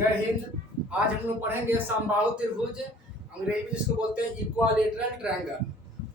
जय हिंद। आज हम लोग पढ़ेंगे समबाहु त्रिभुज, अंग्रेजी में जिसको बोलते हैं इक्वालेटरल ट्रायंगल।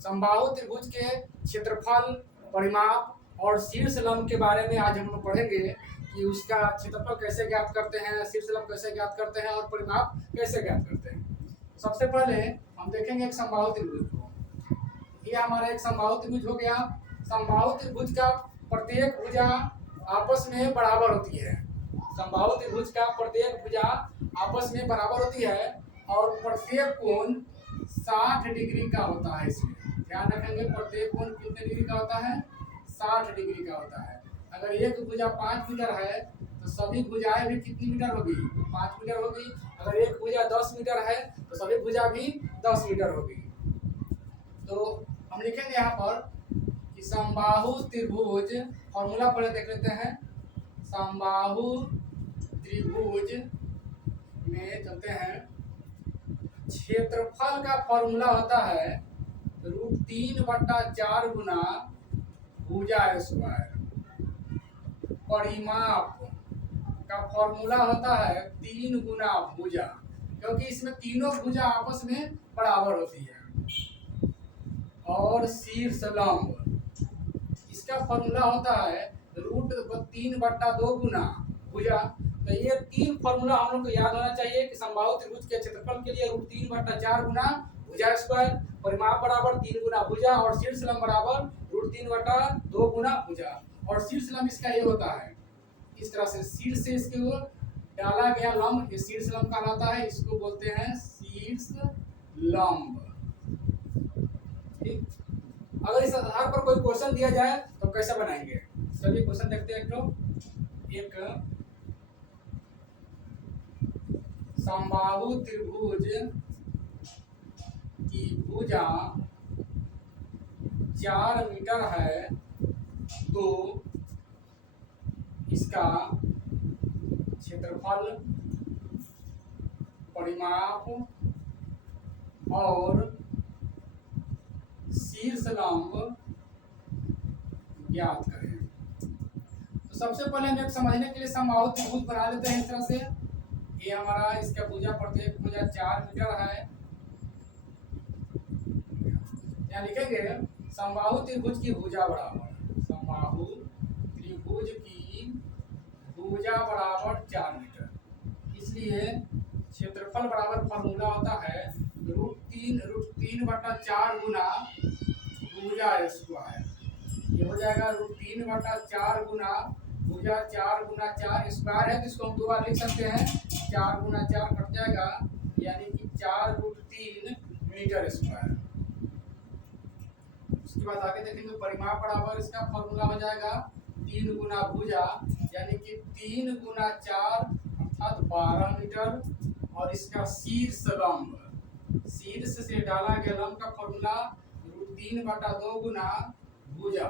समबाहु त्रिभुज के क्षेत्रफल, परिमाप और शीर्ष लंब के बारे में आज हम लोग पढ़ेंगे कि उसका क्षेत्रफल कैसे ज्ञात करते हैं, शीर्ष लंब कैसे ज्ञात करते हैं और परिमाप कैसे ज्ञात करते हैं। सबसे पहले हम देखेंगे एक समबाहु त्रिभुज को। ये हमारा एक समबाहु त्रिभुज हो गया। समबाहु त्रिभुज का प्रत्येक भुजा आपस में बराबर होती है। समबाहु त्रिभुज का प्रत्येक भुजा आपस में बराबर होती है और प्रत्येक कोण 60 डिग्री का होता है। इसमें ध्यान रखेंगे, प्रत्येक कोण कितने डिग्री का होता है? 60 डिग्री का होता है। अगर एक भुजा 5 मीटर है तो सभी भुजाएं भी कितनी मीटर होगी? 5 मीटर होगी। अगर एक भुजा 10 मीटर है तो सभी भुजा भी 10 मीटर होगी। तो हम लिखेंगे यहाँ पर कि समबाहु त्रिभुज, फॉर्मूला पहले देख लेते हैं। समबाहु त्रिभुज में चलते हैं, क्षेत्रफल का फॉर्मूला होता है √3/4 गुना भुजा स्क्वायर। परिमाप का फॉर्मूला होता है 3 गुना भुजा, क्योंकि इसमें तीनों भुजा आपस में बराबर होती है। और शीर्ष लंब, इसका फॉर्मूला होता है √3/2 गुना भुजा। तो ये तीन फॉर्मूला हम लोग को याद होना चाहिए कि समबाहु त्रिभुज के क्षेत्रफल के लिए √3/4 गुना भुजा स्क्वायर, परिमाप बराबर 3 गुना भुजा और शीर्ष लंब बराबर √3/2 गुना भुजा। और शीर्ष लंब इसका ये होता है, इस तरह से शीर्ष से इसके ऊपर डाला गया लंब ये शीर्ष लंब कहलाता है। इसको बोलते हैं शीर्ष लंब। ठीक, अगर इस आधार पर कोई क्वेश्चन दिया जाए तो कैसे बनाएंगे? चलिए क्वेश्चन देखते हैं। एक समबाहु त्रिभुज की भुजा 4 मीटर है तो इसका क्षेत्रफल, परिमाप और शीर्ष लंब ज्ञात करें। तो सबसे पहले हम एक समझने के लिए समबाहु त्रिभुज बना लेते हैं इस तरह से। ये हमारा इसका भुजा, प्रत्येक भुजा 4 मीटर है। यहाँ लिखेंगे समबाहु त्रिभुज की भुजा बराबर, समबाहु त्रिभुज की भुजा बराबर 4 मीटर। इसलिए क्षेत्रफल बराबर फॉर्मूला होता है √3/4 गुना भुजा स्क्वायर। ये हो जाएगा √3/4 गुना भुजा, 4 गुना 4 स्क्वायर है तो इसको हम 2 बार लिख सकते हैं। 4 गुना 4 कट जाएगा, यानी कि 4√3 मीटर स्क्वायर। उसके बाद आगे देखेंगे परिमाप बराबर, इसका फॉर्मूला हो जाएगा 3 गुना भुजा, यानी कि 3 गुना 4 अर्थात 12 मीटर। और इसका शीर्ष लंब, शीर्ष से डाला गया लंब का फॉर्मूला √3/2 गुना भुजा।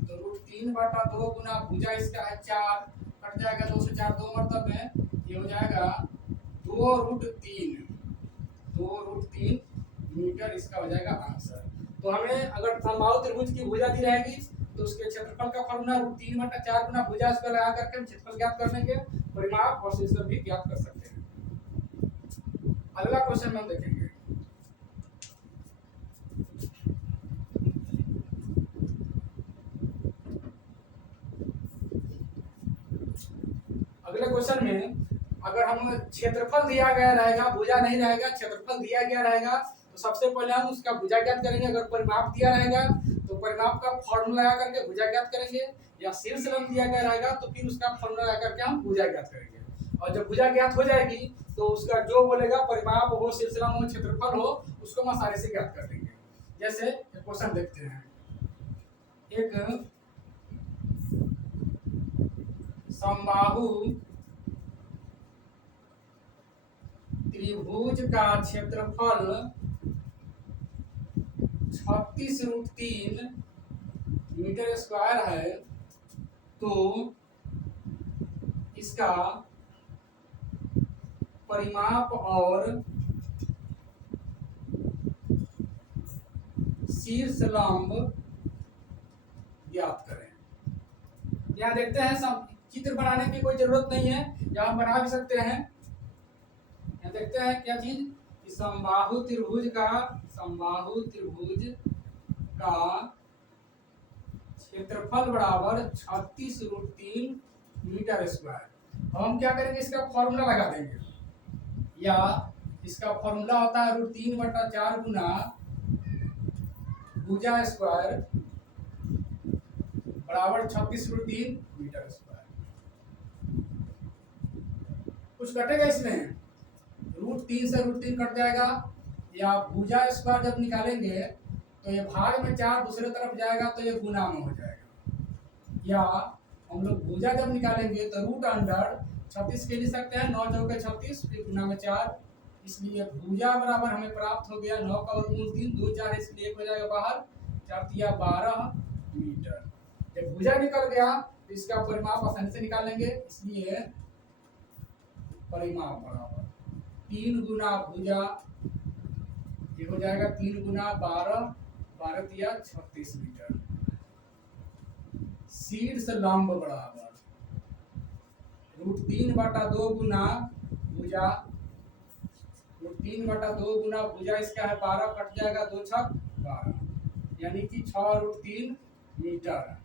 तो √3/2 गुना भुजा इसका है 4, कट जाएगा 2 से 4 2 मतलब में ये हो जाएगा 2√3 मीटर। इसका हो जाएगा आंसर। तो हमें अगर समबाहु त्रिभुज की भुजा दी रहेगी तो उसके क्षेत्रफल का फॉर्मूला √3/4 गुना भुजा इसको लगा करके हम क्षेत्रफल ज्ञात कर लेंगे, परिमाप और शीर्ष लंब भी ज्ञात कर सकते हैं। अगला क्वेश्चन हम देखेंगे। अगले क्वेश्चन में अगर हम क्षेत्रफल दिया गया रहेगा, भुजा नहीं रहेगा, क्षेत्रफल दिया गया रहेगा तो सबसे पहले हम उसका भुजा ज्ञात करेंगे। अगर परिमाप दिया रहेगा तो परिमाप का फॉर्मूला लगा करके भुजा ज्ञात करेंगे, या शीर्ष लंब दिया गया रहेगा तो फिर उसका फॉर्मूला लगा करके हम भुजा ज्ञात करेंगे। और जब भुजा ज्ञात हो जाएगी तो उसका जो बोलेगा, परिमाप हो, शीर्ष लंब हो, क्षेत्रफल हो, उसको हम आसानी से ज्ञात कर देंगे। जैसे क्वेश्चन देखते हैं। एक समबाहु त्रिभुज का क्षेत्रफल 36√3 मीटर स्क्वायर है तो इसका परिमाप और शीर्ष लंब ज्ञात करें। यहाँ देखते हैं, चित्र बनाने की कोई जरूरत नहीं है, या हम बना भी सकते हैं। यहाँ देखते हैं क्या चीज कि समबाहु त्रिभुज का क्षेत्रफल बराबर 36√3 मीटर स्क्वायर। हम क्या करेंगे, इसका फॉर्मूला लगा देंगे, या इसका फॉर्मूला होता है √3/4 गुना भुजा स्क्वायर बराबर 36√3 मीटर स्क्वायर। कुछ कटेगा इसमें, √3 से √3 कट जाएगा, या भुजा स्क्वायर जब निकालेंगे तो ये भाग में 4 दूसरे तरफ जाएगा तो ये गुना में हो जाएगा, या हम लोग भुजा जब निकालेंगे तो √36 के लिख सकते हैं, 9 चौके 36 फिर गुना में 4, इसलिए भुजा बराबर हमें प्राप्त हो गया 9 का वर्गमूल 3, 2 4 इसलिए 1 हो जाएगा बाहर, 4 तिया 12 मीटर। जब भुजा निकल गया तो इसका परिमाप आसानी से निकाल लेंगे, इसलिए परिमाप बराबर 3 गुना भुजा, ये हो जाएगा 3 गुना 12, 12 तिया 36 मीटर। शीर्ष लंब बराबर √3/2 गुना भुजा, √3/2 गुना भुजा इसका है 12, कट जाएगा 2 छक 12, यानी कि 6√3 मीटर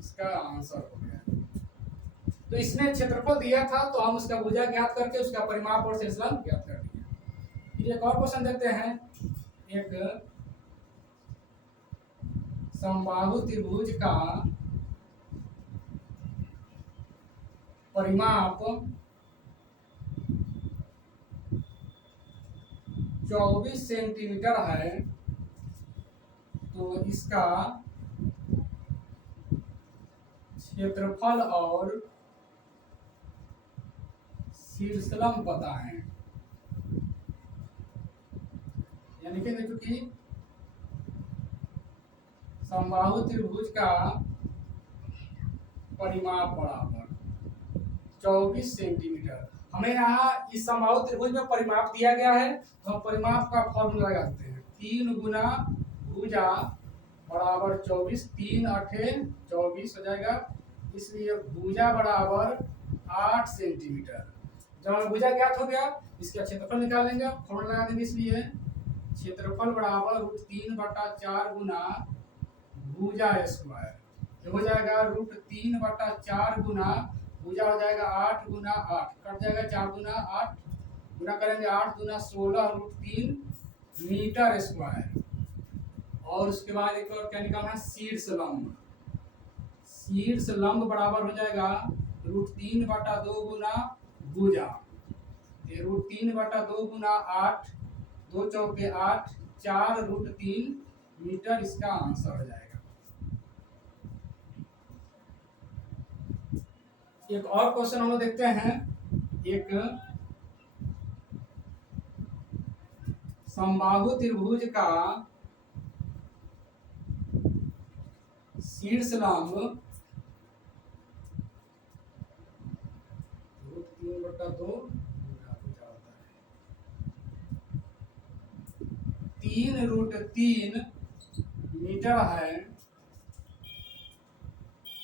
इसका आंसर हो गया। तो इसने क्षेत्रफल दिया था तो हम उसका भुजा ज्ञात करके उसका परिमाप और शीर्ष लंब ज्ञात कर दिया। फिर एक और क्वेश्चन देखते हैं, एक समबाहु त्रिभुज का परिमाप 24 सेंटीमीटर है, तो इसका क्षेत्रफल और शीर्षलंब बताएं। यानी कि देखो कि समबाहु त्रिभुज का परिमाप बराबर 24 सेंटीमीटर। हमें यहाँ इस समबाहु त्रिभुज में परिमाप दिया गया है, तो हम परिमाप का फॉर्मूला लगाते हैं, 3 गुना भुजा बराबर 24, 3 8 24 हो जाएगा, इसलिए भुजा बराबर 8 सेंटीमीटर। जब हमें भुजा ज्ञात हो गया, इसका क्षेत्रफल निकाल लेंगे, फॉर्मूला लगा देंगे, इसलिए क्षेत्रफल बराबर √3/4 गुना भुजा स्क्वायर, ये हो जाएगा √3/4 गुना भुजा हो जाएगा 8 गुना 8, कट जाएगा 4 गुना 8, गुना करेंगे 8 गुना 16 √3 मीटर स्क्वायर। और उसके बाद एक और क्या निकालना है, शीर्ष लंब। शीर्ष लंब बराबर हो जाएगा √3/2 गुना भुजा, ये √3/2 गुना 8, 2 चौके 8, 4 √3 मीटर इसका आंसर हो जाएगा। एक और क्वेश्चन हम लोग देखते हैं, एक समबाहु त्रिभुज का शीर्ष लंब √3/2 3√3 मीटर है,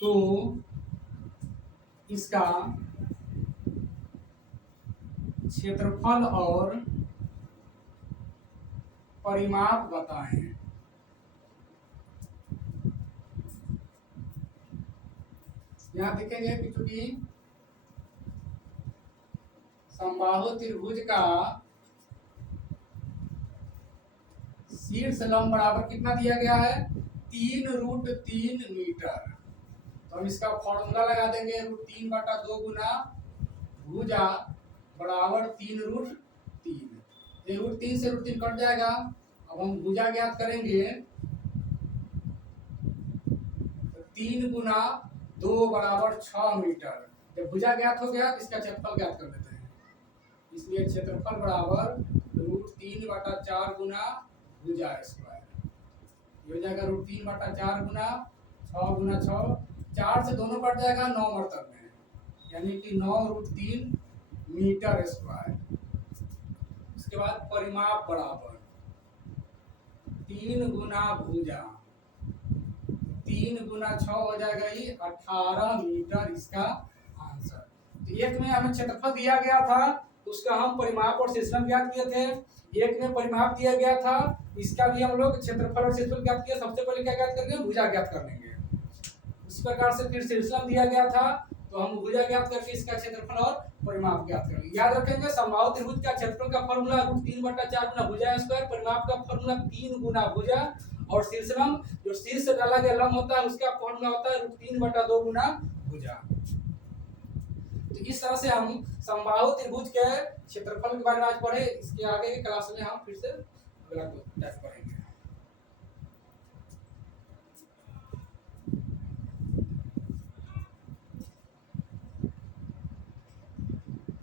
तो इसका क्षेत्रफल और परिमाप बताएं। यहाँ देखेंगे कि चूंकि समबाहु त्रिभुज का शीर्ष लंब बराबर कितना दिया गया है, 3√3 मीटर, तो हम इसका फॉर्मूला लगा देंगे, √3/2 गुना भुजा बराबर 3√3, ये √3 से √3 कट जाएगा। अब हम भुजा ज्ञात करेंगे, तो 3 गुना 2 बराबर 6 मीटर। जब भुजा ज्ञात हो गया, इसका क्षेत्रफल ज्ञात कर देते हैं, इसलिए क्षेत्रफल बराबर √3/4 गुना भुजा स्क्वायर, ये हो जाएगा √3/4 गुना 6 गुना 6, 4 से दोनों कट जाएगा, 9 मरतब में, यानी कि 9√3 मीटर स्क्वायर। उसके बाद परिमाप बराबर 3 गुना भुजा, 3 गुना 6 हो जाएगा, ये 18 मीटर इसका आंसर। तो एक में हमें क्षेत्रफल दिया गया था उसका हम परिमाप और शीर्षलंब ज्ञात किए थे। एक में परिमाप दिया गया था, इसका भी हम लोग क्षेत्रफल और शीर्षफल ज्ञात किया। सबसे पहले क्या ज्ञात करेंगे, भुजा ज्ञात कर लेंगे। उस प्रकार से फिर शीर्षलंब दिया गया था, तो हम भुजा ज्ञात करके इसका क्षेत्रफल और परिमाप ज्ञात करेंगे। याद रखेंगे समबाहु त्रिभुज का क्षेत्रफल का फॉर्मूला √3/4 गुना भुजा स्क्वायर, परिमाप का फॉर्मूला 3 गुना भुजा, और शीर्षलंब जो शीर्ष डाला गया लंब होता है उसका फॉर्मूला होता है √3/2 गुना भुजा। तो इस तरह से हम समबाहु त्रिभुज के क्षेत्रफल के बारे में आज पढ़े। इसके आगे की क्लास में हम फिर से अगला पढ़ेंगे।